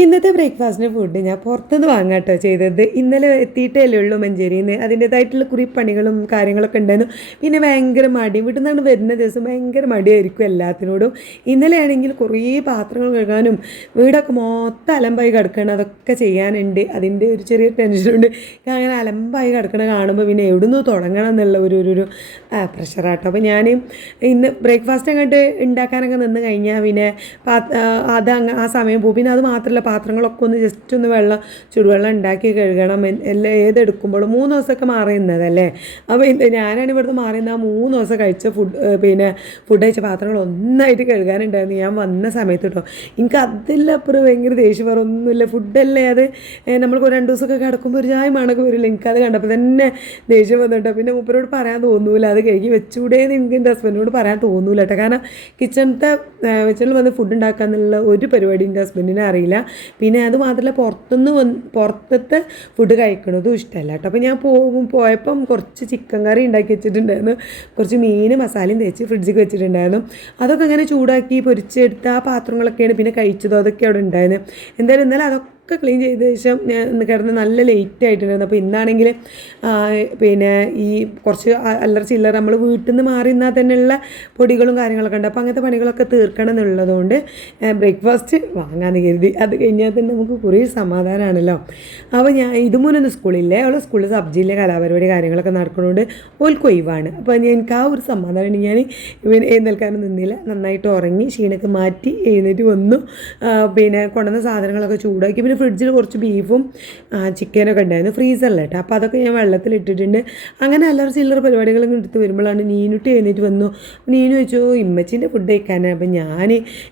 ഇന്നത്തെ ബ്രേക്ക്ഫാസ്റ്റിന് ഫുഡ് ഞാൻ പുറത്തുനിന്ന് വാങ്ങാട്ടോ ചെയ്തത്. ഇന്നലെ എത്തിയിട്ടേ ഉള്ളൂ മഞ്ചേരിയിൽ നിന്ന് അതിന്റേതായിട്ടുള്ള കുറേ പണികളും കാര്യങ്ങളൊക്കെ ഉണ്ടായിരുന്നു. പിന്നെ ഭയങ്കര മടി. വീട്ടിൽ നിന്നാണ് വരുന്ന ദിവസം ഭയങ്കര മടിയായിരിക്കും എല്ലാത്തിനോടും. ഇന്നലെ ആണെങ്കിൽ കുറേ പാത്രങ്ങൾ കഴുകാനും വീടൊക്കെ മൊത്തം അലമ്പായി കിടക്കണം. അതൊക്കെ ചെയ്യാനുണ്ട്. അതിന്റെ ഒരു ചെറിയ ടെൻഷനുണ്ട് അങ്ങനെ അലമ്പായി കിടക്കണ കാണുമ്പോൾ പിന്നെ എവിടുന്ന് തുടങ്ങണം എന്നുള്ള ഒരു ഒരു പ്രഷറാട്ടോ അപ്പോൾ ഞാൻ ഇന്ന് ബ്രേക്ക്ഫാസ്റ്റ് അങ്ങോട്ട് ഉണ്ടാക്കാനൊക്കെ നിന്ന് കഴിഞ്ഞാൽ പിന്നെ അത് ആ സമയം പോകും. പിന്നെ അത് മാത്രമല്ല പാത്രങ്ങളൊക്കെ ഒന്ന് ജസ്റ്റ് ഒന്ന് വെള്ളം ചുടുവെള്ളം ഉണ്ടാക്കി കഴുകണം. എല്ലാം ഏതെടുക്കുമ്പോഴും മൂന്ന് ദിവസമൊക്കെ മാറിയുന്നതല്ലേ അപ്പോൾ ഞാനാണ് ഇവിടുന്ന് മാറി ആ മൂന്ന് ദിവസം കഴിച്ച ഫുഡ് പിന്നെ ഫുഡ് കഴിച്ച പാത്രങ്ങൾ ഒന്നായിട്ട് കഴുകാനുണ്ടായിരുന്നു. ഞാൻ വന്ന സമയത്ത് കേട്ടോ എനിക്ക് അതിലപ്പുറം ഭയങ്കര ദേഷ്യം വേറെ ഒന്നുമില്ല. ഫുഡല്ലേ അത്? നമ്മൾക്ക് രണ്ട് ദിവസമൊക്കെ കിടക്കുമ്പോൾ ഒരു ചായ മണക്ക് വരില്ല? എനിക്കത് കണ്ടപ്പോൾ തന്നെ ദേഷ്യം വന്നിട്ടോ പിന്നെ മൂപ്പരോട് പറയാൻ തോന്നൂല. അത് കഴുകി വെച്ചൂടെ എന്ന് എനിക്ക് എന്റെ ഹസ്ബൻഡിനോട് പറയാൻ തോന്നൂല കേട്ടോ കാരണം കിച്ചണത്തെ കിച്ചണിൽ വന്ന് ഫുഡ് ഉണ്ടാക്കാന്നുള്ള ഒരു പരിപാടി എന്റെ ഹസ്ബൻഡിനെ അറിയില്ല. പിന്നെ അത് മാത്രമല്ല പുറത്തുനിന്ന് വന്ന് പുറത്തത്തെ ഫുഡ് കഴിക്കണതും ഇഷ്ടമല്ല കേട്ടോ. അപ്പോൾ ഞാൻ പോകും പോയപ്പം കുറച്ച് ചിക്കൻ കറി ഉണ്ടാക്കി വെച്ചിട്ടുണ്ടായിരുന്നു. കുറച്ച് മീൻ മസാലയും തേച്ച് ഫ്രിഡ്ജിൽ വെച്ചിട്ടുണ്ടായിരുന്നു. അതൊക്കെ ഇങ്ങനെ ചൂടാക്കി പൊരിച്ചെടുത്ത ആ പാത്രങ്ങളൊക്കെയാണ് പിന്നെ കഴിച്ചതും അതൊക്കെ അവിടെ ഉണ്ടായിരുന്നു. എന്തായാലും ഇന്നലെ അതൊക്കെ ഒക്കെ ക്ലീൻ ചെയ്ത ശേഷം ഞാൻ കിടന്ന് നല്ല ലേറ്റ് ആയിട്ടുണ്ടായിരുന്നു അപ്പോൾ ഇന്നാണെങ്കിൽ പിന്നെ ഈ കുറച്ച് അല്ലറ ചില്ലറ നമ്മൾ വീട്ടിൽ നിന്ന് മാറി നിന്നാൽ തന്നെയുള്ള പൊടികളും കാര്യങ്ങളൊക്കെ ഉണ്ട്. അപ്പോൾ അങ്ങനത്തെ പണികളൊക്കെ തീർക്കണം എന്നുള്ളതുകൊണ്ട് ബ്രേക്ക്ഫാസ്റ്റ് വാങ്ങാമെന്ന് കരുതി. അത് കഴിഞ്ഞാൽ തന്നെ നമുക്ക് കുറേ സമാധാനമാണല്ലോ അപ്പോൾ ഞാൻ ഇതുമൂലൊന്നും സ്കൂളില്ലേ? അവളെ സ്കൂളിൽ സബ്ജിയിലെ കലാപരിപാടി കാര്യങ്ങളൊക്കെ നടക്കുന്നതുകൊണ്ട് ഓൽക്ക് ഒഴിവാണ്. അപ്പോൾ എനിക്ക് ആ ഒരു സമാധാനം ഞാൻ എഴുന്നേൽക്കാനും നിന്നില്ല. നന്നായിട്ട് ഉറങ്ങി ക്ഷീണൊക്കെ മാറ്റി എഴുന്നേറ്റ് വന്നു. പിന്നെ കൊണ്ടുവന്ന സാധനങ്ങളൊക്കെ ചൂടാക്കി. പിന്നെ ഫ്രിഡ്ജിൽ കുറച്ച് ബീഫും ചിക്കനൊക്കെ ഉണ്ടായിരുന്നു. ഫ്രീസറിൽ കേട്ടോ. അപ്പോൾ അതൊക്കെ ഞാൻ വെള്ളത്തിൽ ഇട്ടിട്ടുണ്ട് അങ്ങനെ അല്ലറ ചില്ലറ പരിപാടികളൊക്കെ എടുത്ത് വരുമ്പോഴാണ് നീനുട്ടി എഴുന്നേറ്റ് വന്നു. നീനു ചോദിച്ചു ഇമ്മച്ചിന്റെ ഫുഡ് കഴിക്കാനാണ് അപ്പം ഞാൻ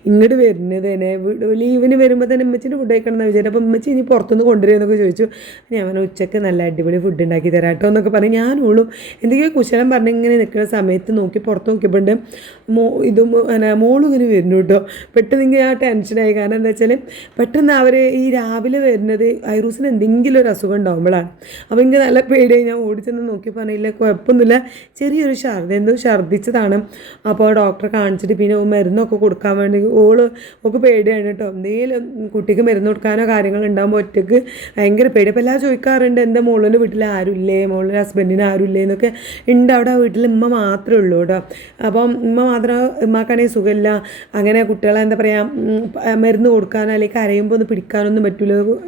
ഇങ്ങോട്ട് വരുന്നത് തന്നെ. ലീവിന് വരുമ്പോൾ തന്നെ ഇമ്മച്ചിന്റെ ഫുഡ് കഴിക്കണം എന്ന് വിചാരിച്ചു അപ്പോൾ ഇമ്മച്ചി ഇനി പുറത്തുനിന്ന് കൊണ്ടുവരുമെന്നൊക്കെ ചോദിച്ചു. ഞാൻ പറഞ്ഞു ഉച്ചയ്ക്ക് നല്ല അടിപൊളി ഫുഡ് ഉണ്ടാക്കി തരാം കേട്ടോ എന്നൊക്കെ പറഞ്ഞ്. ഞാനുള്ളും എന്തൊക്കെയോ കുശലം പറഞ്ഞ് ഇങ്ങനെ നിൽക്കുന്ന സമയത്ത് നോക്കി പുറത്ത് നോക്കിയപ്പോണ്ട് മോ ഇതും പിന്നെ മോളും ഇങ്ങനെ വരുന്നു കേട്ടോ. പെട്ടെന്ന് ഇങ്ങനെ ആ ടെൻഷനായി കാരണം എന്താ വെച്ചാൽ പെട്ടെന്ന് അവർ ഈ രാവിലെ വരുന്നത് ഐറൂസിന് എന്തെങ്കിലും ഒരു അസുഖം ഉണ്ടാകുമ്പോഴാണ് അപ്പോൾ എനിക്ക് നല്ല പേടിയായി. ഞാൻ ഓടിച്ചെന്ന് നോക്കിയപ്പോൾ പറഞ്ഞില്ല കുഴപ്പമൊന്നുമില്ല. ചെറിയൊരു ഛർദ്ദ എന്തോ ഛർദ്ദിച്ചതാണ് അപ്പോൾ ഡോക്ടറെ കാണിച്ചിട്ട് പിന്നെ മരുന്നൊക്കെ കൊടുക്കാൻ വേണ്ടി ഓൾ ഒക്കെ പേടിയാണ് കേട്ടോ. എന്തെങ്കിലും കുട്ടിക്ക് മരുന്ന് കൊടുക്കാനോ കാര്യങ്ങൾ ഉണ്ടാകുമ്പോൾ ഒറ്റയ്ക്ക് ഭയങ്കര പേടി അപ്പോൾ എല്ലാം ചോദിക്കാറുണ്ട് എന്റെ മോളിന്റെ വീട്ടിൽ ആരുമില്ലേ മോളിന്റെ ഹസ്ബൻഡിന് ആരുമില്ലേ എന്നൊക്കെ. ഉണ്ട് അവിടെ വീട്ടിൽ ഉമ്മ മാത്രമേ ഉള്ളൂ കേട്ടോ. അപ്പം ഉമ്മ മാത്രം ഉമ്മാക്കാണെങ്കിൽ സുഖമില്ല. അങ്ങനെ കുട്ടികളെ എന്താ പറയുക മരുന്ന് കൊടുക്കാനോ അല്ലെങ്കിൽ കരയുമ്പോൾ ഒന്ന് പിടിക്കാനൊന്നും പറ്റില്ല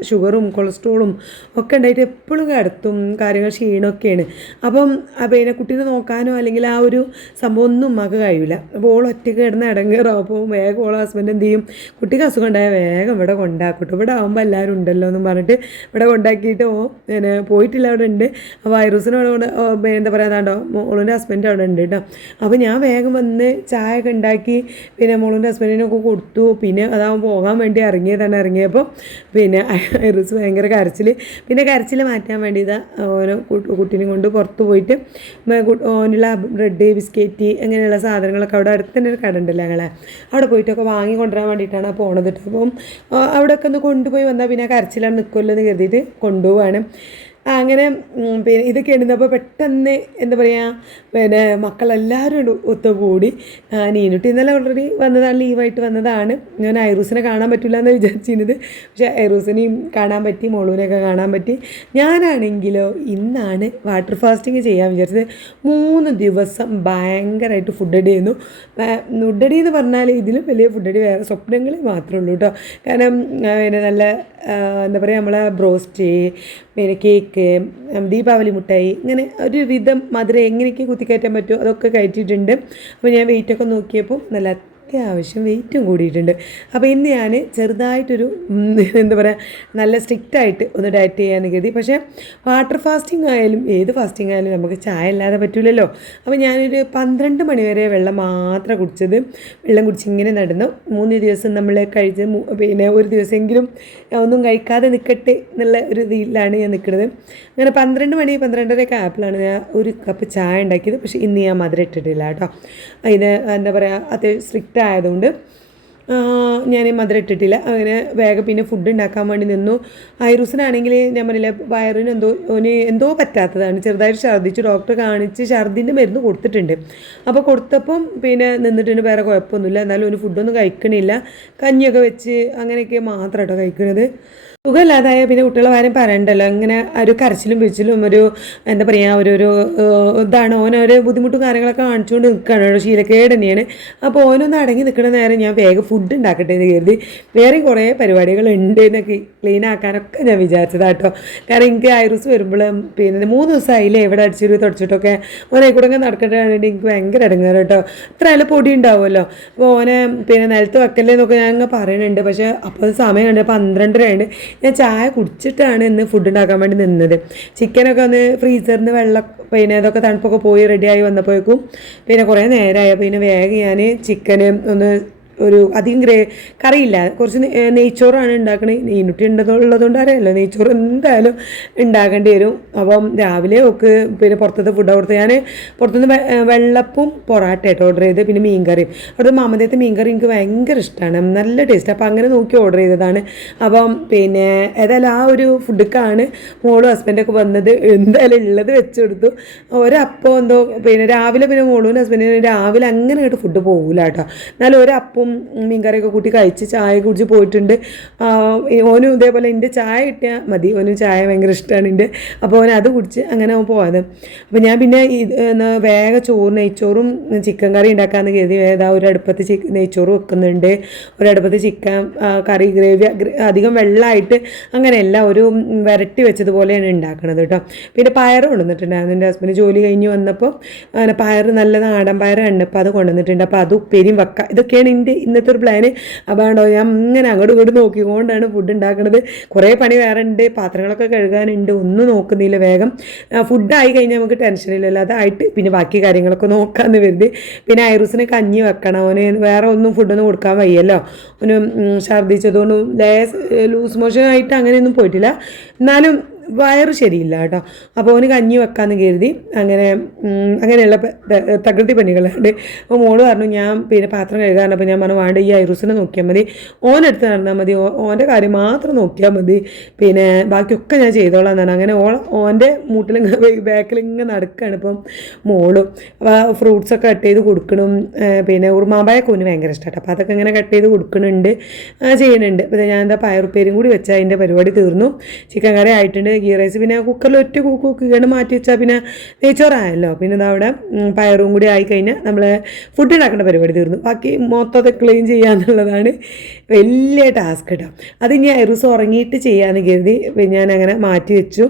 ഷുഗറും കൊളസ്ട്രോളും ഒക്കെ ഉണ്ടായിട്ട് എപ്പോഴും കിടത്തും കാര്യങ്ങൾ ക്ഷീണമൊക്കെയാണ്. അപ്പം പിന്നെ കുട്ടീനെ നോക്കാനോ അല്ലെങ്കിൽ ആ ഒരു സംഭവം ഒന്നും ഉമ്മക്ക് കഴിയില്ല അപ്പോൾ ഓൾ ഒറ്റയ്ക്ക് കിടന്ന് ഇടങ്ങേറോ അപ്പോൾ വേഗം ഓൾ ഹസ്ബൻഡ് എന്ത് ചെയ്യും? കുട്ടിക്ക് അസുഖം ഉണ്ടായാൽ വേഗം ഇവിടെ കൊണ്ടാക്കട്ടെ ഇവിടെ ആകുമ്പോൾ എല്ലാവരും ഉണ്ടല്ലോ എന്നും പറഞ്ഞിട്ട് ഇവിടെ കൊണ്ടാക്കിയിട്ട് ഓ പിന്നെ പോയിട്ടില്ല അവിടെ ഉണ്ട്. ആ വൈറസിന് അവിടെ എന്താ പറയുക അതാണ്ടോ മോളിന്റെ ഹസ്ബൻഡ് അവിടെ ഉണ്ട് കേട്ടോ. അപ്പോൾ ഞാൻ വേഗം വന്ന് ചായ ഒക്കെ ഉണ്ടാക്കി പിന്നെ മോളിന്റെ ഹസ്ബൻഡിനൊക്കെ കൊടുത്തു. പിന്നെ അതാകുമ്പോൾ പോകാൻ വേണ്ടി ഇറങ്ങിയതാണ്. ഇറങ്ങിയപ്പോൾ പിന്നെ ഐറിസ് ഭയങ്കര കരച്ചിൽ പിന്നെ കരച്ചിൽ മാറ്റാൻ വേണ്ടി ഇതാ ഓരോ കുട്ടീനെ കൊണ്ട് പുറത്ത് പോയിട്ട് ഓനുള്ള ബ്രെഡ് ബിസ്ക്കറ്റ് അങ്ങനെയുള്ള സാധനങ്ങളൊക്കെ അവിടെ അടുത്ത് തന്നെ ഒരു കട ഉണ്ടല്ലോ ഞങ്ങളെ. അവിടെ പോയിട്ടൊക്കെ വാങ്ങി കൊണ്ടുവരാൻ വേണ്ടിയിട്ടാണ് പോണത് അപ്പം അവിടെയൊക്കെ ഒന്ന് കൊണ്ടുപോയി വന്നാൽ പിന്നെ കരച്ചിലാണ് നിൽക്കുമല്ലോ എന്ന് കരുതിയിട്ട് കൊണ്ടുപോവാണ്. അങ്ങനെ പിന്നെ ഇതൊക്കെ ഇടുന്നപ്പോൾ പെട്ടെന്ന് എന്താ പറയുക പിന്നെ മക്കളെല്ലാവരും ഒത്തുകൂടി. നീനുട്ടി ഇന്നലെ ഓൾറെഡി വന്നതാണ് ലീവായിട്ട് വന്നതാണ്. ഞാൻ ഐറൂസിനെ കാണാൻ പറ്റില്ല എന്ന് വിചാരിച്ചിരുന്നത്. പക്ഷേ ഐറൂസിനെയും കാണാൻ പറ്റി മോളൂനെയൊക്കെ കാണാൻ പറ്റി. ഞാനാണെങ്കിലോ ഇന്നാണ് വാട്ടർ ഫാസ്റ്റിങ് ചെയ്യാൻ വിചാരിച്ചത്. മൂന്ന് ദിവസം ഭയങ്കരമായിട്ട് ഫുഡ് അടി ചെയ്യുന്നു ഫുഡ് അടി എന്ന് പറഞ്ഞാൽ ഇതിലും വലിയ ഫുഡ് അടി വേറെ സ്വപ്നങ്ങളിൽ മാത്രമേ ഉള്ളൂ കേട്ടോ. കാരണം പിന്നെ നല്ല എന്താ പറയുക നമ്മളെ ബ്രോസ്റ്റ് പിന്നെ കേക്ക് ദീപാവലി മുട്ടായി ഇങ്ങനെ ഒരു വിധം മധുരം എങ്ങനെയൊക്കെ കുത്തിക്കയറ്റാൻ പറ്റുമോ അതൊക്കെ കയറ്റിയിട്ടുണ്ട്. അപ്പോൾ ഞാൻ വെയിറ്റൊക്കെ നോക്കിയപ്പോൾ നല്ല അത്യാവശ്യം വെയിറ്റും കൂടിയിട്ടുണ്ട്. അപ്പോൾ ഇന്ന് ഞാൻ ചെറുതായിട്ടൊരു എന്താ പറയുക നല്ല സ്ട്രിക്റ്റായിട്ട് ഒന്ന് ഡയറ്റ് ചെയ്യാൻ കരുതി. പക്ഷേ വാട്ടർ ഫാസ്റ്റിംഗ് ആയാലും ഏത് ഫാസ്റ്റിംഗ് ആയാലും നമുക്ക് ചായ അല്ലാതെ പറ്റില്ലല്ലോ അപ്പോൾ ഞാനൊരു പന്ത്രണ്ട് മണിവരെ വെള്ളം മാത്രം കുടിച്ചത്. വെള്ളം കുടിച്ച് ഇങ്ങനെ നടന്നു. മൂന്ന് ദിവസം നമ്മൾ കഴിച്ച് പിന്നെ ഒരു ദിവസമെങ്കിലും ഒന്നും കഴിക്കാതെ നിൽക്കട്ടെ എന്നുള്ള ഒരു ഇതിലാണ് ഞാൻ നിൽക്കുന്നത് അങ്ങനെ പന്ത്രണ്ട് മണി പന്ത്രണ്ടരയൊക്കെ ആപ്പിലാണ് ഞാൻ ഒരു കപ്പ് ചായ ഉണ്ടാക്കിയത്. പക്ഷേ ഇന്ന് ഞാൻ മധുരം ഇട്ടിട്ടില്ല കേട്ടോ. അതിന് എന്താ പറയുക അത്യാവശ്യം സ്ട്രിക്റ്റ് ആയതുകൊണ്ട് ഞാൻ മധുരം ഇട്ടിട്ടില്ല. അങ്ങനെ വേഗം പിന്നെ ഫുഡ് ഉണ്ടാക്കാൻ വേണ്ടി നിന്നു. ഐറൂസിനാണെങ്കിൽ ഞാൻ പറഞ്ഞില്ല വയറിന് എന്തോ ഓന് എന്തോ പറ്റാത്തതാണ്. ചെറുതായിട്ട് ഛർദ്ദിച്ചു. ഡോക്ടറെ കാണിച്ച് ഛർദ്ദിന്റെ മരുന്ന് കൊടുത്തിട്ടുണ്ട്. അപ്പോൾ കൊടുത്തപ്പം പിന്നെ നിന്നിട്ടുണ്ട് വേറെ കുഴപ്പമൊന്നുമില്ല. എന്നാലും ഒരു ഫുഡൊന്നും കഴിക്കണില്ല. കഞ്ഞിയൊക്കെ വെച്ച് അങ്ങനെയൊക്കെ മാത്രം കേട്ടോ സുഖമില്ലാതായ പിന്നെ കുട്ടികളെ കാര്യം പറയണ്ടല്ലോ. ഇങ്ങനെ ഒരു കരച്ചിലും പിരിച്ചിലും ഒരു എന്താ പറയുക ഒരു ഒരു ഇതാണ്. ഓനൊരു ബുദ്ധിമുട്ടും കാര്യങ്ങളൊക്കെ കാണിച്ചുകൊണ്ട് നിൽക്കുകയാണ് ഒരു ശീലക്കേട് തന്നെയാണ്. അപ്പോൾ ഓനൊന്ന് അടങ്ങി നിൽക്കുന്ന നേരം ഞാൻ വേഗം ഫുഡ് ഉണ്ടാക്കട്ടെ എന്ന് കരുതി. വേറെയും കുറേ പരിപാടികൾ ഉണ്ട് എന്നൊക്കെ ക്ലീൻ ആക്കാനൊക്കെ ഞാൻ വിചാരിച്ചതാണ് കേട്ടോ കാരണം എനിക്ക് ഐറൂസ് വരുമ്പോൾ പിന്നെ മൂന്ന് ദിവസമായില്ലേ ഇവിടെ അടിച്ചൊരു തുടച്ചിട്ടൊക്കെ. ഓനെ കൂടെ ഒക്കെ നടക്കേണ്ട വേണ്ടി എനിക്ക് ഭയങ്കര ഇടങ്ങാറ് കേട്ടോ ഇത്ര നല്ല പൊടി ഉണ്ടാവുമല്ലോ അപ്പോൾ ഓനെ പിന്നെ നിലത്ത് വെക്കല്ലേ എന്നൊക്കെ ഞാൻ അങ്ങ് പറയുന്നുണ്ട് പക്ഷേ അപ്പോൾ സമയമുണ്ട്. പന്ത്രണ്ടരയുണ്ട് ഞാൻ ചായ കുടിച്ചിട്ടാണ് ഇന്ന് ഫുഡ് ഉണ്ടാക്കാൻ വേണ്ടി നിന്നത്. ചിക്കനൊക്കെ ഒന്ന് ഫ്രീസറിൽ നിന്ന് വെള്ളം പിന്നെ അതൊക്കെ തണുപ്പൊക്കെ പോയി റെഡിയായി വന്നപ്പോഴേക്കും പിന്നെ കുറേ നേരമായ പിന്നെ വേഗം ഞാൻ ചിക്കന് ഒന്ന് ഒരു അധികം ഗ്രേ കറിയില്ല. കുറച്ച് നെയ്ച്ചോറാണ് ഉണ്ടാക്കണേ. നീനുട്ടി ഉള്ളതുകൊണ്ട് അറിയാമല്ലോ നെയ്ച്ചോറ് എന്തായാലും ഉണ്ടാക്കേണ്ടി വരും. അപ്പം രാവിലെ ഒക്കെ പിന്നെ പുറത്തത്തെ ഫുഡ് കൊടുത്ത് ഞാൻ പുറത്തുനിന്ന് വെള്ളപ്പും പൊറാട്ട ആയിട്ട് ഓർഡർ ചെയ്ത് പിന്നെ മീൻകറിയും. അവിടുത്തെ മാമദേത്തെ മീൻകറി എനിക്ക് ഭയങ്കര ഇഷ്ടമാണ് നല്ല ടേസ്റ്റ് അപ്പോൾ അങ്ങനെ നോക്കി ഓർഡർ ചെയ്തതാണ്. അപ്പം പിന്നെ ഏതായാലും ആ ഒരു ഫുഡൊക്കെയാണ് മോളും ഹസ്ബൻഡൊക്കെ വന്നത്. എന്തായാലും ഉള്ളത് വെച്ച് കൊടുത്തു. ഒരപ്പം എന്തോ പിന്നെ രാവിലെ പിന്നെ മോളും ഹസ്ബൻഡിനും രാവിലെ അങ്ങനെ ആയിട്ട് ഫുഡ് പോകില്ല കേട്ടോ എന്നാലും ഒരപ്പവും മീൻകറിയൊക്കെ കൂട്ടി കഴിച്ച് ചായ കുടിച്ച് പോയിട്ടുണ്ട്. ഓനും ഇതേപോലെ എന്റെ ചായ കിട്ടിയാൽ മതി. ഓനും ചായ ഭയങ്കര ഇഷ്ടമാണ് എന്റെ അപ്പോൾ ഓൻ അത് കുടിച്ച് അങ്ങനെ അവൻ പോയത്. അപ്പോൾ ഞാൻ പിന്നെ വേഗ ചോറ് നെയ്ച്ചോറും ചിക്കൻ കറി ഉണ്ടാക്കാമെന്ന് കരുതി ഏതാ ഒരു അടുപ്പത്ത് ചിക്കൻ നെയ്ച്ചോറ് വെക്കുന്നുണ്ട്. ഒരടുപ്പത്ത് ചിക്കൻ കറി ഗ്രേവി ഗ്ര- അധികം വെള്ളമായിട്ട് അങ്ങനെയല്ല. ഒരു വരട്ടി വെച്ചതുപോലെയാണ് ഉണ്ടാക്കുന്നത് കേട്ടോ പിന്നെ പയർ കൊണ്ടുവന്നിട്ടുണ്ടായിരുന്നു. എന്റെ ഹസ്ബൻഡ് ജോലി കഴിഞ്ഞ് വന്നപ്പോൾ അങ്ങനെ പയർ നല്ല നാടൻ പയറാണ് അപ്പോൾ അത് കൊണ്ടുവന്നിട്ടുണ്ട്. അപ്പോൾ അത് ഉപ്പേരിയും വെക്കാം ഇതൊക്കെയാണ് എന്റെ ഇന്നത്തെ ഒരു പ്ലാന് അപ്പാണ്ടോ ഞാൻ ഇങ്ങനെ അങ്ങോട്ട് ഇങ്ങോട്ടും നോക്കിക്കൊണ്ടാണ് ഫുഡ് ഉണ്ടാക്കുന്നത് കുറേ പണി വേറെ ഉണ്ട് പാത്രങ്ങളൊക്കെ കഴുകാനുണ്ട് ഒന്നും നോക്കുന്നില്ല വേഗം. ഫുഡായി കഴിഞ്ഞാൽ നമുക്ക് ടെൻഷനില്ലല്ലോ അതായിട്ട് പിന്നെ ബാക്കി കാര്യങ്ങളൊക്കെ നോക്കാമെന്ന് വരുത് പിന്നെ ഐറൂസിന് കഞ്ഞി വെക്കണം അവന് വേറെ ഒന്നും ഫുഡൊന്നും കൊടുക്കാൻ വയ്യല്ലോ. ഉം, ഛർദ്ദിച്ചതുകൊണ്ട് ലേസ് ലൂസ് മോഷൻ ആയിട്ട് അങ്ങനെയൊന്നും പോയിട്ടില്ല. എന്നാലും വയറ് ശരിയില്ല കേട്ടോ. അപ്പോൾ അവന് കഞ്ഞി വെക്കാമെന്ന് കരുതി അങ്ങനെ അങ്ങനെയുള്ള തകൃതി പണികളുണ്ട്. അപ്പോൾ മോൾ പറഞ്ഞു ഞാൻ പിന്നെ പാത്രം കഴുകാൻ അപ്പോൾ ഞാൻ പറഞ്ഞു വേണ്ട ഈ ഐറൂസിനെ നോക്കിയാൽ മതി. ഓനെടുത്ത് നടന്നാൽ മതി. ഓന്റെ കാര്യം മാത്രം നോക്കിയാൽ മതി. പിന്നെ ബാക്കിയൊക്കെ ഞാൻ ചെയ്തോളാം എന്നാണ്. അങ്ങനെ ഓൾ ഓന്റെ മൂട്ടിൽ ബാക്കിലിങ്ങനെ നടക്കുകയാണ് ഇപ്പം മോളും. അപ്പോൾ ഫ്രൂട്ട്സ് ഒക്കെ കട്ട് ചെയ്ത് കൊടുക്കണം. പിന്നെ ഉറുമാമ്പായൊക്കെ ഓന് ഭയങ്കര ഇഷ്ടമാണ് അപ്പോൾ അതൊക്കെ ഇങ്ങനെ കട്ട് ചെയ്ത് കൊടുക്കുന്നുണ്ട് ചെയ്യുന്നുണ്ട് അപ്പോൾ ഞാൻ എന്താ പയറുപ്പേരും കൂടി വെച്ചാൽ അതിന്റെ പരിപാടി തീർന്നു. ചിക്കൻ കറി ആയിട്ടുണ്ട്. Ghee rice. പിന്നെ കുക്കറിൽ ഒറ്റ കുക്ക് കുക്കുകയാണ് മാറ്റി വെച്ചാൽ പിന്നെ നെയ്ച്ചോറായല്ലോ പിന്നെ അവിടെ പയറും കൂടി ആയി കഴിഞ്ഞാൽ നമ്മൾ ഫുഡ് ഉണ്ടാക്കേണ്ട പരിപാടി തീർന്നു. ബാക്കി മൊത്തത്തെ ക്ലീൻ ചെയ്യാന്നുള്ളതാണ് വലിയ ടാസ്ക് കേട്ടോ അത് ഇനി ഐറൂസ് ഉറങ്ങിയിട്ട് ചെയ്യാമെന്ന് കരുതി ഞാൻ അങ്ങനെ മാറ്റി വെച്ചു.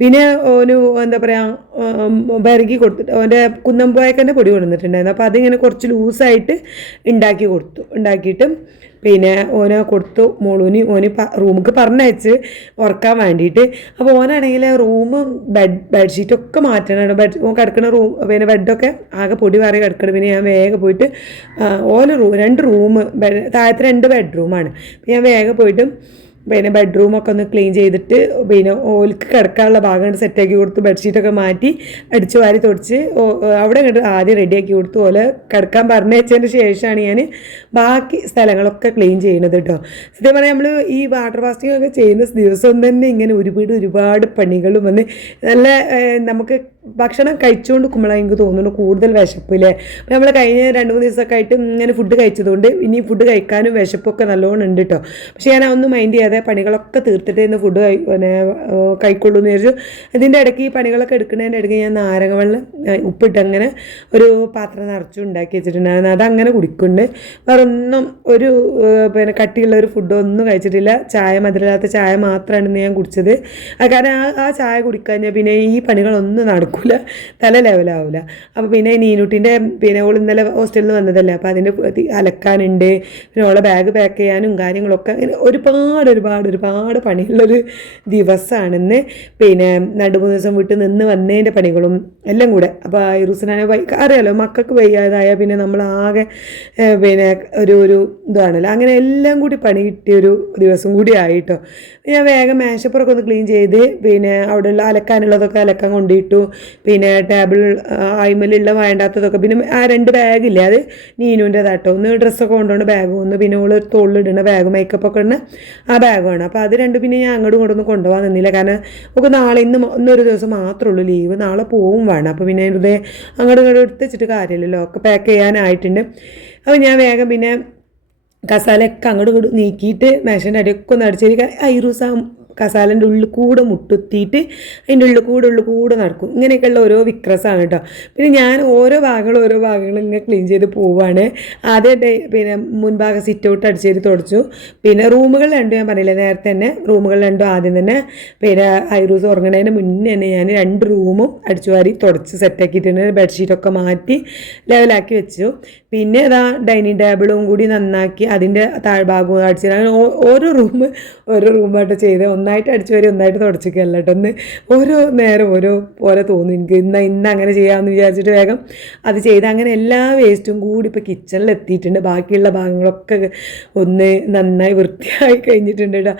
പിന്നെ ഒരു എന്താ പറയുക ബരകി കൊടുത്തിട്ട് അവന്റെ കുന്നമ്പോയക്കന്റെ പൊടി കൊണ്ടുവന്നിട്ടുണ്ടായിരുന്നു. അപ്പോൾ അതിങ്ങനെ കുറച്ച് ലൂസായിട്ട് ഉണ്ടാക്കി കൊടുത്തു. ഉണ്ടാക്കിയിട്ട് പിന്നെ ഓനെ കൊടുത്തു മോളൂന് ഓന് റൂമിക്ക് പറഞ്ഞയച്ച് ഉറക്കാൻ വേണ്ടിയിട്ട്. അപ്പോൾ ഓനാണെങ്കിൽ റൂമും ബെഡ് ബെഡ്ഷീറ്റൊക്കെ മാറ്റണം ബെഡ് ഓൻ കിടക്കുന്ന റൂം പിന്നെ ബെഡൊക്കെ ആകെ പൊടി മാറി കിടക്കണം. പിന്നെ ഞാൻ വേഗം പോയിട്ട് ഓല റൂ രണ്ട് റൂം താഴത്തെ രണ്ട് ബെഡ്റൂമാണ്. ഞാൻ വേഗം പോയിട്ട് പിന്നെ ബെഡ്റൂമൊക്കെ ഒന്ന് ക്ലീൻ ചെയ്തിട്ട് പിന്നെ ഓൽക്ക് കിടക്കാനുള്ള ഭാഗം സെറ്റാക്കി കൊടുത്ത് ബെഡ്ഷീറ്റൊക്കെ മാറ്റി അടിച്ചു വാരി തുടച്ച് അവിടെ കണ്ട് ആദ്യം റെഡിയാക്കി കൊടുത്തു. ഓലെ കിടക്കാൻ പറഞ്ഞയച്ചതിന് ശേഷമാണ് ഞാൻ ബാക്കി സ്ഥലങ്ങളൊക്കെ ക്ലീൻ ചെയ്യണത് കേട്ടോ സത്യം പറഞ്ഞാൽ നമ്മൾ ഈ വാട്ടർ ഫാസ്റ്റിംഗ് ഒക്കെ ചെയ്യുന്ന ദിവസം തന്നെ ഇങ്ങനെ ഒരുപാട് ഒരുപാട് പണികളും വന്ന് നല്ല നമുക്ക് ഭക്ഷണം കഴിച്ചുകൊണ്ട് നിൽക്കുമ്പോഴാണ് എനിക്ക് തോന്നുന്നു കൂടുതൽ വിശപ്പില്ലേ അപ്പോൾ നമ്മൾ കഴിഞ്ഞ രണ്ട് മൂന്ന് ദിവസമൊക്കെ ആയിട്ട് ഇങ്ങനെ ഫുഡ് കഴിച്ചതുകൊണ്ട് ഇനി ഫുഡ് കഴിക്കാനും വിശപ്പൊക്കെ നല്ലോണം ഉണ്ട് കേട്ടോ പക്ഷേ ഞാൻ ഒന്നും മൈൻഡ് ചെയ്യാതെ പണികളൊക്കെ തീർത്തിട്ട് ഇന്ന് ഫുഡ് പിന്നെ കൈക്കൊള്ളൂ എന്ന് വിചാരിച്ചു. അതിന്റെ ഇടയ്ക്ക് ഈ പണികളൊക്കെ എടുക്കുന്നതിന്റെ ഇടയ്ക്ക് ഞാൻ നാരങ്ങ വെള്ളം ഉപ്പിട്ട് അങ്ങനെ ഒരു പാത്രം നിറച്ചു ഉണ്ടാക്കി വെച്ചിട്ടുണ്ടായിരുന്നു. അതങ്ങനെ കുടിക്കുന്നുണ്ട്. വേറെ ഒന്നും ഒരു പിന്നെ കട്ടിയുള്ള ഒരു ഫുഡ് ഒന്നും കഴിച്ചിട്ടില്ല. ചായ മധുരമില്ലാത്ത ചായ മാത്രമാണ് ഞാൻ കുടിച്ചത്. കാരണം ആ ചായ കുടിക്കാൻ പിന്നെ ഈ പണികളൊന്നും നടക്കില്ല തല ലെവലാവില്ല അപ്പോൾ പിന്നെ നീനുട്ടിന്റെ പിന്നെ ഓൾ ഇന്നലെ ഹോസ്റ്റലിൽ നിന്ന് വന്നതല്ലേ. അപ്പോൾ അതിന്റെ അലക്കാനുണ്ട്. പിന്നെ ഓളെ ബാഗ് പാക്ക് ചെയ്യാനും കാര്യങ്ങളൊക്കെ അങ്ങനെ ഒരുപാട് ഒരുപാട് ഒരുപാട് പണിയുള്ളൊരു ദിവസമാണെന്ന് പിന്നെ നടുമൂന്ന് മൂന്ന് ദിവസം വിട്ട് നിന്ന് വന്നതിന്റെ പണികളും എല്ലാം കൂടെ. അപ്പോൾ വൈ അറിയാലോ മക്കൾക്ക് വയ്യാതായ പിന്നെ നമ്മളാകെ പിന്നെ ഒരു ഒരു ഇതാണല്ലോ. അങ്ങനെ എല്ലാം കൂടി പണി കിട്ടിയൊരു ദിവസം കൂടി ആയിട്ടോ. ഞാൻ വേഗം മേശപ്പുറമൊക്കെ ഒന്ന് ക്ലീൻ ചെയ്ത് പിന്നെ അവിടെയുള്ള അലക്കാനുള്ളതൊക്കെ അലക്കാൻ കൊണ്ടിട്ടു. പിന്നെ ടേബിൾ അയിമലുള്ള വേണ്ടാത്തതൊക്കെ. പിന്നെ ആ രണ്ട് ബാഗില്ലേ അത് നീനുവിന്റെ തട്ടോ ഒന്ന് ഡ്രസ്സൊക്കെ കൊണ്ടുപോകുന്ന ബാഗും ഒന്ന് പിന്നെ ഓൾ തൊള്ളിടുന്ന ബാഗ് മേക്കപ്പ് ഒക്കെ ഇടുന്ന ആ ബാഗാണ് അപ്പോൾ അത് രണ്ട് പിന്നെ ഞാൻ അങ്ങോട്ടും ഇങ്ങോട്ടൊന്നും കൊണ്ടുപോകാൻ നിന്നില്ല. കാരണം നമുക്ക് നാളെ ഇന്ന് ഇന്നൊരു ദിവസം മാത്രമേ ഉള്ളൂ ലീവ് നാളെ പോവും വേണം. അപ്പോൾ പിന്നെ വെറുതെ അങ്ങോട്ടും ഇങ്ങോട്ടും എടുത്ത് വെച്ചിട്ട് കാര്യമില്ലല്ലോ. ഒക്കെ പാക്ക് ചെയ്യാനായിട്ടുണ്ട്. അപ്പോൾ ഞാൻ വേഗം പിന്നെ കസാലയൊക്കെ അങ്ങോട്ട് ഇങ്ങോട്ട് നീക്കിയിട്ട് മേശന്റെ അടിയൊക്കെ ഒന്ന് അടിച്ചിരിക്കുക ഐറൂസ് കസാലന്റെ ഉള്ളിൽ കൂടെ മുട്ടുത്തിയിട്ട് അതിന്റെ ഉള്ളിൽ കൂടെ ഉള്ളിൽ കൂടെ നടക്കും. ഇങ്ങനെയൊക്കെയുള്ള ഓരോ വിക്രസാണ് കേട്ടോ പിന്നെ ഞാൻ ഓരോ ഭാഗങ്ങളും ഓരോ ഭാഗങ്ങളും ഇങ്ങനെ ക്ലീൻ ചെയ്ത് പോവുകയാണ് ആദ്യം ഡേ- പിന്നെ മുൻഭാഗം സിറ്റ് ഔട്ട് അടിച്ചേരി തുടച്ചു. പിന്നെ റൂമുകൾ രണ്ടും ഞാൻ പറഞ്ഞില്ലേ നേരത്തെ തന്നെ റൂമുകൾ രണ്ടും ആദ്യം തന്നെ. പിന്നെ ഐറൂസ് ഉറങ്ങണതിന് മുന്നേ തന്നെ ഞാൻ രണ്ട് റൂമും അടിച്ചു വാരി തുടച്ച് സെറ്റാക്കിയിട്ടുണ്ട് ബെഡ്ഷീറ്റൊക്കെ മാറ്റി ലെവലാക്കി വെച്ചു. പിന്നെ അതാ ഡൈനിങ് ടേബിളും കൂടി നന്നാക്കി അതിന്റെ താഴ്ഭാഗവും അടിച്ചു ഓരോ റൂം ഓരോ റൂമായിട്ട് ചെയ്ത് ഒന്നായിട്ട് അടിച്ചു വരി ഒന്നായിട്ട് തുടച്ചിക്കല്ല കേട്ടോ. ഓരോ നേരം ഓരോ പോലെ തോന്നും. എനിക്ക് ഇന്ന് ഇന്ന് അങ്ങനെ ചെയ്യാമെന്ന് വിചാരിച്ചിട്ട് വേഗം അത് ചെയ്ത് അങ്ങനെ എല്ലാ വേസ്റ്റും കൂടി ഇപ്പോൾ കിച്ചണിൽ എത്തിയിട്ടുണ്ട്. ബാക്കിയുള്ള ഭാഗങ്ങളൊക്കെ ഒന്ന് നന്നായി വൃത്തിയായി കഴിഞ്ഞിട്ടുണ്ട് കേട്ടോ.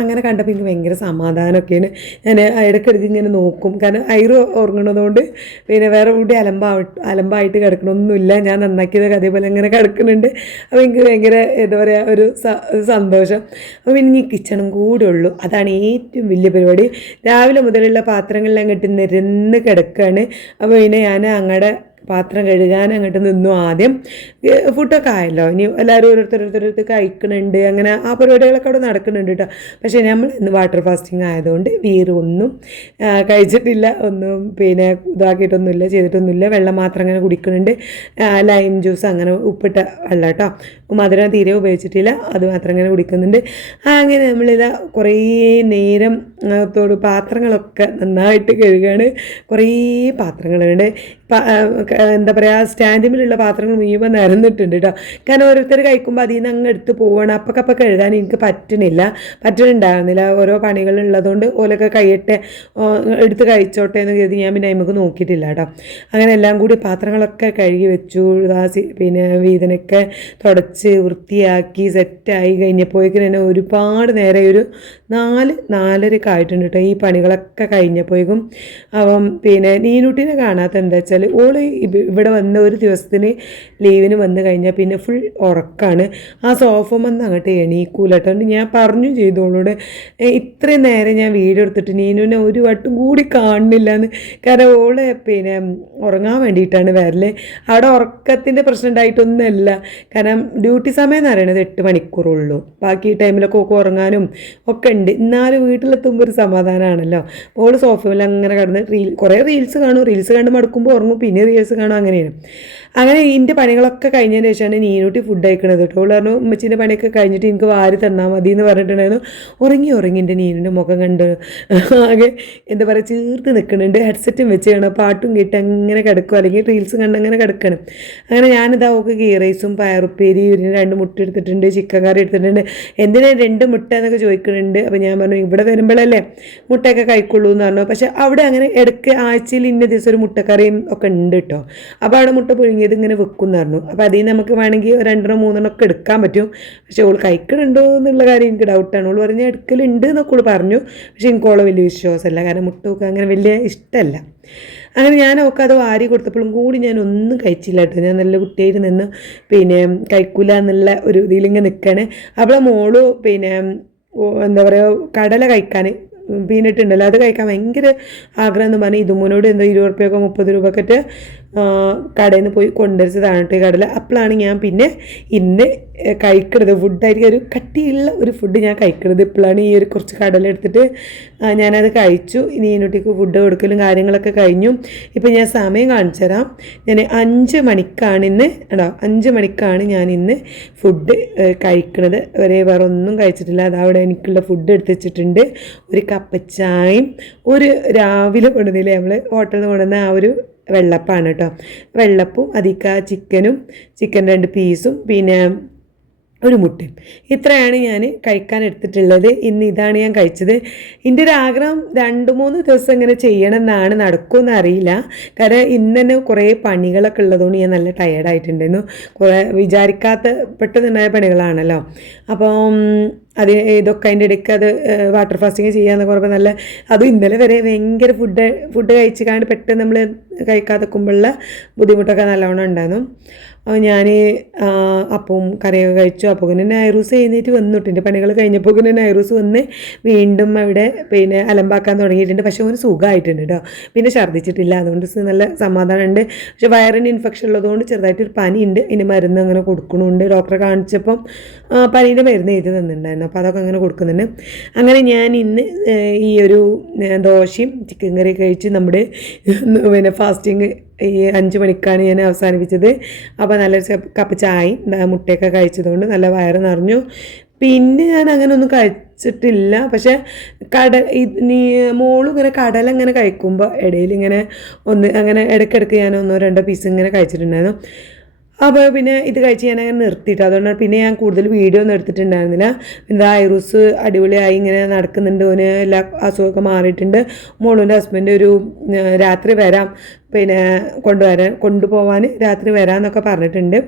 അങ്ങനെ കണ്ടപ്പോൾ എനിക്ക് ഭയങ്കര സമാധാനമൊക്കെയാണ്. ഞാൻ ഇടയ്ക്കിടയ്ക്ക് ഇങ്ങനെ നോക്കും. കാരണം ഐറ് ഉറങ്ങണതുകൊണ്ട് പിന്നെ വേറെ കൂടി അലമ്പായിട്ട് അലമ്പായിട്ട് കിടക്കണമൊന്നുമില്ല ഞാൻ നന്നാക്കിയതൊക്കെ അതേപോലെ ഇങ്ങനെ കിടക്കുന്നുണ്ട്. അപ്പോൾ എനിക്ക് ഭയങ്കര എന്താ പറയുക ഒരു സന്തോഷം. അപ്പോൾ പിന്നെ ഈ കിച്ചണും കൂടെ ഉള്ളൂ. അതാണ് ഏറ്റവും വലിയ പരിപാടി. രാവിലെ മുതലുള്ള പാത്രങ്ങളെല്ലാം അങ്ങോട്ട് നിരന്ന് കിടക്കുകയാണ് അപ്പോൾ പിന്നെ ഞാൻ അങ്ങടെ പാത്രം കഴുകാൻ അങ്ങോട്ട് നിന്നു ആദ്യം. ഫുഡൊക്കെ ആയല്ലോ. ഇനി എല്ലാവരും ഓരോരുത്തരോരുത്തരോരുത്തർ കഴിക്കുന്നുണ്ട് അങ്ങനെ ആ പരിപാടികളൊക്കെ അവിടെ നടക്കുന്നുണ്ട് കേട്ടോ പക്ഷേ നമ്മൾ ഇന്ന് വാട്ടർ ഫാസ്റ്റിംഗ് ആയതുകൊണ്ട് വീറൊന്നും കഴിച്ചിട്ടില്ല. ഒന്നും പിന്നെ ഇതാക്കിയിട്ടൊന്നുമില്ല ചെയ്തിട്ടൊന്നുമില്ല. വെള്ളം മാത്രം അങ്ങനെ കുടിക്കുന്നുണ്ട് ലൈം ജ്യൂസ് അങ്ങനെ ഉപ്പിട്ട വെള്ളം കേട്ടോ മധുരം തീരെ ഉപയോഗിച്ചിട്ടില്ല. അത് മാത്രം അങ്ങനെ കുടിക്കുന്നുണ്ട്. അങ്ങനെ നമ്മളിതാ കുറേ നേരം തോട് പാത്രങ്ങളൊക്കെ നന്നായിട്ട് കഴുകുകയാണ് കുറേ പാത്രങ്ങളുണ്ട്. എന്താ പറയുക സ്റ്റാൻഡിമിലുള്ള പാത്രങ്ങൾ മുഴുവൻ നിരന്നിട്ടുണ്ട് കേട്ടോ കാരണം ഓരോരുത്തർ കഴിക്കുമ്പോൾ അതിൽ നിന്ന് അങ്ങ് എടുത്ത് പോവണം. അപ്പക്കപ്പ കഴുകാൻ എനിക്ക് പറ്റണില്ല. പറ്റണുണ്ടായിരുന്നില്ല. ഓരോ പണികളുള്ളതുകൊണ്ട് ഓലൊക്കെ കഴിയട്ടെ ഓ, എടുത്ത് കഴിച്ചോട്ടെ എന്ന് കരുതി ഞാൻ പിന്നെ നമുക്ക് നോക്കിയിട്ടില്ല കേട്ടോ അങ്ങനെ എല്ലാം കൂടി പാത്രങ്ങളൊക്കെ കഴുകി വെച്ചു. പിന്നെ വീതനൊക്കെ തുടച്ച് വൃത്തിയാക്കി സെറ്റായി കഴിഞ്ഞപ്പോഴേക്കും തന്നെ ഒരുപാട് നേരെ ഒരു നാല് നാലരക്കായിട്ടുണ്ട് കേട്ടോ ഈ പണികളൊക്കെ കഴിഞ്ഞപ്പോഴേക്കും. അപ്പം പിന്നെ നീനുട്ടിനെ കാണാത്ത എന്താ വെച്ചാൽ ഓൾ ഇബ- ഇവിടെ വന്ന ഒരു ദിവസത്തിന് ലീവിന് വന്ന് കഴിഞ്ഞാൽ പിന്നെ ഫുൾ ഉറക്കാണ് ആ സോഫ വന്ന് അങ്ങോട്ട് എണീക്കൂലട്ടോ ഞാൻ പറഞ്ഞു ചെയ്തോളോട് "ഏ, ഇത്രയും നേരം ഞാൻ വീഡിയോ എടുത്തിട്ട് നീനുവിനെ ഒരു വട്ടം കൂടി കാണുന്നില്ല എന്ന് കാരണം ഓൾ പിന്നെ ഉറങ്ങാൻ വേണ്ടിയിട്ടാണ് വരൽ. അവിടെ ഉറക്കത്തിന്റെ പ്രശ്നം ഉണ്ടായിട്ടൊന്നുമല്ല. കാരണം ഡ്യൂട്ടി സമയം എന്ന് പറയുന്നത് എട്ട് മണിക്കൂറുള്ളൂ. ബാക്കി ടൈമിലൊക്കെ ഒക്കെ ഉറങ്ങാനും ഒക്കെ ഉണ്ട്. എന്നാലും വീട്ടിലെത്തുമ്പോൾ ഒരു സമാധാനമാണല്ലോ ഓൾ സോഫയിൽ അങ്ങനെ കിടന്ന് റീൽ കുറേ റീൽസ് കാണും. റീൽസ് കണ്ട് മടുക്കുമ്പോൾ ഉറങ്ങും പിന്നെ റിയേഴ്സ് കാണും അങ്ങനെയാണ്. അങ്ങനെ ഇതിന്റെ പണികളൊക്കെ കഴിഞ്ഞതിന് ശേഷമാണ് നീനൂട്ടി ഫുഡ് കഴിക്കണത് കേട്ടോ. അവൾ പറഞ്ഞു ഉമ്മച്ചിന്റെ പണിയൊക്കെ കഴിഞ്ഞിട്ട് എനിക്ക് വാരി തന്നാൽ മതി എന്ന് പറഞ്ഞിട്ടുണ്ടായിരുന്നു. ഉറങ്ങി ഉറങ്ങി എന്റെ നീനിന്റെ മുഖം കണ്ട് ആകെ എന്താ പറയുക ചീർത്ത് നിൽക്കുന്നുണ്ട് ഹെഡ്സെറ്റും വെച്ച് കാണാം. പാട്ടും കേട്ട് അങ്ങനെ കിടക്കും. അല്ലെങ്കിൽ റീൽസ് കണ്ട് അങ്ങനെ കിടക്കണം. അങ്ങനെ ഞാനിതാ ഓക്ക് ഗീ റൈസും പയറുപ്പേരി പിന്നെ രണ്ട് മുട്ട എടുത്തിട്ടുണ്ട് ചിക്കൻ കറി എടുത്തിട്ടുണ്ട്. എന്തിനാ രണ്ട് മുട്ട എന്നൊക്കെ ചോദിക്കുന്നുണ്ട് അപ്പോൾ ഞാൻ പറഞ്ഞു ഇവിടെ വരുമ്പോഴല്ലേ മുട്ടയൊക്കെ കഴിക്കുള്ളൂ എന്ന് പറഞ്ഞു. പക്ഷേ അവിടെ അങ്ങനെ ഇടയ്ക്ക് ആഴ്ചയിൽ ഇന്ന ദിവസം ഒരു മുട്ടക്കറിയും ഒക്കെ ഉണ്ട് കേട്ടോ അപ്പോൾ അവിടെ മുട്ട പുഴുങ്ങിയത് ഇങ്ങനെ വെക്കും എന്ന് പറഞ്ഞു അപ്പോൾ അതിൽ നമുക്ക് വേണമെങ്കിൽ രണ്ടെണ്ണം മൂന്നെണ്ണം ഒക്കെ എടുക്കാൻ പറ്റും. പക്ഷേ ഓൾ കഴിക്കണുണ്ടോ എന്നുള്ള കാര്യം എനിക്ക് ഡൗട്ടാണ് ഓൾ പറഞ്ഞ എടുക്കലുണ്ട് എന്നൊക്കെ ഓൾ പറഞ്ഞു. പക്ഷേ എനിക്ക് ഓളെ വലിയ വിശ്വാസമല്ല. കാരണം മുട്ട ഒക്കെ അങ്ങനെ വലിയ ഇഷ്ടമല്ല. അങ്ങനെ ഞാൻ ഒക്കെ അത് വാരി കൊടുത്തപ്പോഴും കൂടി ഞാൻ ഒന്നും കഴിച്ചില്ല കേട്ടോ ഞാൻ നല്ല കുട്ടിയായിട്ട് നിന്ന് പിന്നെ കഴിക്കൂല എന്നുള്ള ഒരു ഇതിലിങ്ങനെ നിൽക്കണേ അപ്പോൾ മോൾ പിന്നെ എന്താ പറയുക കടല കഴിക്കാൻ പീനട്ട് ഉണ്ടല്ലോ. അത് കഴിക്കാൻ ഭയങ്കര ആഗ്രഹം എന്ന് പറഞ്ഞാൽ ഇതുമോനോട് എന്തോ ഇരുപത് രൂപയൊക്കെ മുപ്പത് രൂപക്കൊക്കെ കടയിൽ നിന്ന് പോയി കൊണ്ടുവച്ചതാണ് കേട്ടോ ഈ കടല അപ്പോഴാണ് ഞാൻ പിന്നെ ഇന്ന് കഴിക്കണത് ഫുഡായിരിക്കും ഒരു കട്ടിയുള്ള ഒരു ഫുഡ് ഞാൻ കഴിക്കണത് ഇപ്പോഴാണ് ഈ ഒരു കുറച്ച് കടല എടുത്തിട്ട് ഞാനത് കഴിച്ചു. ഇനി ഇതിനൊട്ടിക്ക് ഫുഡ് കൊടുക്കലും കാര്യങ്ങളൊക്കെ കഴിഞ്ഞു. ഇപ്പം ഞാൻ സമയം കാണിച്ചു തരാം. ഞാൻ അഞ്ച് മണിക്കാണ് ഇന്ന് ഉണ്ടോ അഞ്ച് മണിക്കാണ് ഞാൻ ഇന്ന് ഫുഡ് കഴിക്കണത്. ഒരേ വേറെ ഒന്നും കഴിച്ചിട്ടില്ല. അത് അവിടെ എനിക്കുള്ള ഫുഡ് എടുത്ത് വെച്ചിട്ടുണ്ട്. ഒരു കപ്പച്ചായും ഒരു രാവിലെ കൊണ്ടുവന്നില്ലേ നമ്മൾ ഹോട്ടലിൽ നിന്ന് കൊണ്ടുവന്ന ആ ഒരു വെള്ളപ്പാണ് കേട്ടോ വെള്ളപ്പും അധിക ചിക്കനും ചിക്കൻ രണ്ട് പീസും പിന്നെ ഒരു മുട്ടയും ഇത്രയാണ് ഞാൻ കഴിക്കാൻ എടുത്തിട്ടുള്ളത്. ഇന്ന് ഇതാണ് ഞാൻ കഴിച്ചത്. എന്റെ ഒരു ആഗ്രഹം രണ്ട് മൂന്ന് ദിവസം ഇങ്ങനെ ചെയ്യണം എന്നാണ് നടക്കുമെന്ന് അറിയില്ല. കാരണം ഇന്ന് തന്നെ കുറേ പണികളൊക്കെ ഉള്ളതുകൊണ്ട് ഞാൻ നല്ല ടയേർഡായിട്ടുണ്ടായിരുന്നു കുറേ വിചാരിക്കാത്ത പെട്ടെന്നുണ്ടായ പണികളാണല്ലോ. അപ്പം അത് ഇതൊക്കെ അതിന്റെ ഇടയ്ക്ക് അത് വാട്ടർ ഫാസ്റ്റിങ് ചെയ്യാന്നൊക്കെ പറയുമ്പോൾ നല്ല അതും ഇന്നലെ വരെ ഭയങ്കര ഫുഡ് ഫുഡ് കഴിച്ച് കാണി പെട്ടെന്ന് നമ്മൾ കഴിക്കാതെ നിൽക്കുമ്പോഴുള്ള ബുദ്ധിമുട്ടൊക്കെ നല്ലവണ്ണം ഉണ്ടായിരുന്നു. അപ്പോൾ ഞാൻ അപ്പവും കറിയൊക്കെ കഴിച്ചു. അപ്പോൾ പിന്നെ നൈറൂസ് എഴുന്നേറ്റ് വന്നിട്ടുണ്ട് പണികൾ കഴിഞ്ഞപ്പോൾ പിന്നെ നൈറൂസ് വന്ന് വീണ്ടും അവിടെ പിന്നെ അലമ്പാക്കാൻ തുടങ്ങിയിട്ടുണ്ട്. പക്ഷേ അവന് സുഖമായിട്ടുണ്ട് കേട്ടോ പിന്നെ ഛർദ്ദിച്ചിട്ടില്ല. അതുകൊണ്ട് നല്ല സമാധാനമുണ്ട് പക്ഷേ വയറിന് ഇൻഫെക്ഷൻ ഉള്ളതുകൊണ്ട് ചെറുതായിട്ടൊരു പനിയുണ്ട് ഇനി മരുന്ന് അങ്ങനെ കൊടുക്കണമുണ്ട് ഡോക്ടറെ കാണിച്ചപ്പം പനീന്റെ മരുന്ന് എഴുതി തന്നിട്ടുണ്ടായിരുന്നു. അപ്പോൾ അതൊക്കെ അങ്ങനെ കൊടുക്കുന്നുണ്ട്. അങ്ങനെ ഞാൻ ഇന്ന് ഈ ഒരു ദോശയും ചിക്കൻ കറി കഴിച്ച് നമ്മുടെ പിന്നെ ഫാസ്റ്റിങ് ഈ അഞ്ച് മണിക്കാണ് ഞാൻ അവസാനിപ്പിച്ചത്. അപ്പോൾ നല്ലൊരു കപ്പ് ചായ മുട്ടയൊക്കെ കഴിച്ചതുകൊണ്ട് നല്ല വയറ് നിറഞ്ഞു. പിന്നെ ഞാൻ അങ്ങനെ ഒന്നും കഴിച്ചിട്ടില്ല. പക്ഷേ കട നീ മോളും ഇങ്ങനെ കടല ഇങ്ങനെ കഴിക്കുമ്പോൾ ഇടയിൽ ഇങ്ങനെ ഒന്ന് അങ്ങനെ ഇടയ്ക്കിടയ്ക്ക് ഞാൻ ഒന്നോ രണ്ടോ പീസ് ഇങ്ങനെ കഴിച്ചിട്ടുണ്ടായിരുന്നു. അപ്പോൾ പിന്നെ ഇത് കഴിച്ച് ഞാൻ അങ്ങനെ നിർത്തിയിട്ട് അതുകൊണ്ട് പിന്നെ ഞാൻ കൂടുതൽ വീഡിയോ ഒന്നും എടുത്തിട്ടുണ്ടായിരുന്നില്ല. പിന്നെ ഐറൂസ് അടിപൊളിയായി ഇങ്ങനെ നടക്കുന്നുണ്ട്. ഓന് എല്ലാ അസുഖമൊക്കെ മാറിയിട്ടുണ്ട്. മോളൂന്റെ ഹസ്ബൻഡ് ഒരു രാത്രി വരാം. പിന്നെ കൊണ്ടുവരാൻ കൊണ്ടുപോകാൻ രാത്രി വരാമെന്നൊക്കെ പറഞ്ഞിട്ടുണ്ട്.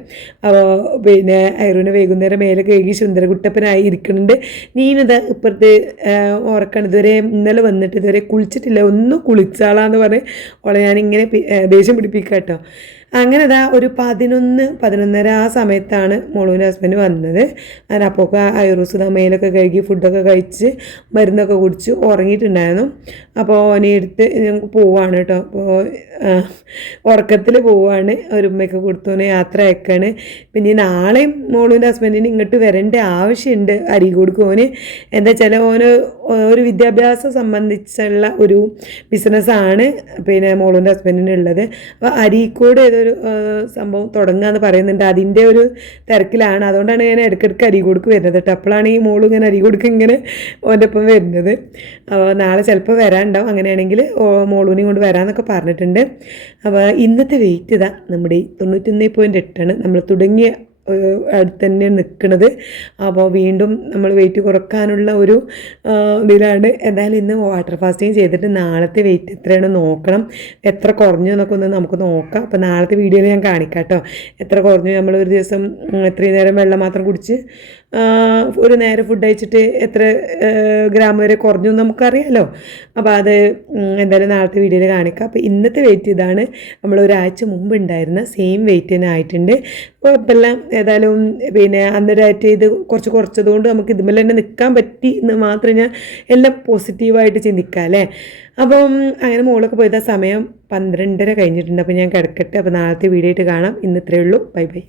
അപ്പോൾ പിന്നെ ഐറൂന് വൈകുന്നേരം മേലെ കഴുകി സുന്ദരകുട്ടപ്പനായി ഇരിക്കുന്നുണ്ട്. നീനത് ഇപ്പുറത്ത് ഉറക്കണം. ഇതുവരെ ഇന്നലെ വന്നിട്ട് ഇതുവരെ കുളിച്ചിട്ടില്ല. ഒന്ന് കുളിച്ചാളാന്ന് പറഞ്ഞ് ഓളെ ഞാനിങ്ങനെ ദേഷ്യം പിടിപ്പിക്കാം കേട്ടോ അങ്ങനെ ഇതാ ഒരു പതിനൊന്ന് പതിനൊന്നര ആ സമയത്താണ് മോളുവിന്റെ ഹസ്ബൻഡ് വന്നത്. അങ്ങനെ അപ്പോൾ ഐറൂസ് തമ്മയിലൊക്കെ കഴുകി ഫുഡൊക്കെ കഴിച്ച് മരുന്നൊക്കെ കുടിച്ച് ഉറങ്ങിയിട്ടുണ്ടായിരുന്നു. അപ്പോൾ ഓനെ എടുത്ത് ഞങ്ങൾക്ക് പോവാണ് കേട്ടോ. അപ്പോൾ ഉറക്കത്തിൽ പോവാണ്. ഒരു ഉമ്മയൊക്കെ കൊടുത്തോനെ യാത്ര അയക്കാണ്. പിന്നെ നാളെയും മോളുവിന്റെ ഹസ്ബൻഡിന് ഇങ്ങോട്ട് വരേണ്ട ആവശ്യമുണ്ട് അരീക്കോട് ഓന്. എന്താ വെച്ചാൽ ഓന് ഒരു വിദ്യാഭ്യാസം സംബന്ധിച്ചുള്ള ഒരു ബിസിനസ്സാണ് പിന്നെ മോളുവിന്റെ ഹസ്ബൻഡിന് ഉള്ളത്. അപ്പോൾ അരീക്കോട് ഏതൊരു ആ, സംഭവം തുടങ്ങുക എന്ന് പറയുന്നുണ്ട്. അതിന്റെ ഒരു തിരക്കിലാണ്. അതുകൊണ്ടാണ് ഞാൻ ഇടയ്ക്കിടയ്ക്ക് കൊടുക്ക് വരുന്നത് കേട്ടോ. അപ്പോഴാണ് ഈ മോളും ഇങ്ങനെ അരി കൊടുക്ക് ഇങ്ങനെ ഓന്റെ ഒപ്പം വരുന്നത്. അപ്പോൾ നാളെ ചിലപ്പോൾ വരാനുണ്ടാവും. അങ്ങനെയാണെങ്കിൽ മോളൂനെയും കൊണ്ട് വരാമെന്നൊക്കെ പറഞ്ഞിട്ടുണ്ട്. അപ്പോൾ ഇന്നത്തെ വെയിറ്റ് ഇതാ. നമ്മുടെ തൊണ്ണൂറ്റൊന്ന് പോയിന്റ് എട്ടാണ്. നമ്മൾ തുടങ്ങിയ അടുത്ത് തന്നെ നിൽക്കുന്നത് അപ്പോൾ വീണ്ടും നമ്മൾ വെയിറ്റ് കുറക്കാനുള്ള ഒരു ഇതിലാണ്. എന്തായാലും ഇന്ന് വാട്ടർ ഫാസ്റ്റിങ് ചെയ്തിട്ട് നാളത്തെ വെയിറ്റ് എത്രയാണ് നോക്കണം. എത്ര കുറഞ്ഞു എന്നൊക്കെ ഒന്ന് നമുക്ക് നോക്കാം. അപ്പോൾ നാളത്തെ വീഡിയോയിൽ ഞാൻ കാണിക്കാം കേട്ടോ. എത്ര കുറഞ്ഞു? നമ്മൾ ഒരു ദിവസം എത്രയും നേരം വെള്ളം മാത്രം കുടിച്ച് ഒരു നേരെ ഫുഡ് കഴിച്ചിട്ട് എത്ര ഗ്രാം വരെ കുറഞ്ഞു എന്ന് നമുക്കറിയാമല്ലോ അപ്പോൾ അത് എന്തായാലും നാളത്തെ വീഡിയോയിൽ കാണിക്കാം. അപ്പോൾ ഇന്നത്തെ വെയിറ്റ് ഇതാണ്. നമ്മൾ ഒരാഴ്ച മുമ്പ് ഉണ്ടായിരുന്ന സെയിം വെയിറ്റ് തന്നെ ആയിട്ടുണ്ട്. കുഴപ്പമില്ല ഏതായാലും പിന്നെ അന്ന് ഡയറ്റ് ചെയ്ത് കുറച്ച് കുറച്ചതുകൊണ്ട് നമുക്ക് ഇതുമല്ല തന്നെ നിൽക്കാൻ പറ്റി എന്ന് മാത്രം ഞാൻ എല്ലാം പോസിറ്റീവായിട്ട് ചിന്തിക്കാം അല്ലേ? അപ്പം അങ്ങനെ മുകളിലൊക്കെ പോയത് സമയം പന്ത്രണ്ടര കഴിഞ്ഞിട്ടുണ്ട്. അപ്പോൾ ഞാൻ കിടക്കട്ടെ. അപ്പോൾ നാളത്തെ വീഡിയോ ആയിട്ട് കാണാം. ഇന്ന് ഉള്ളൂ. Bye bye.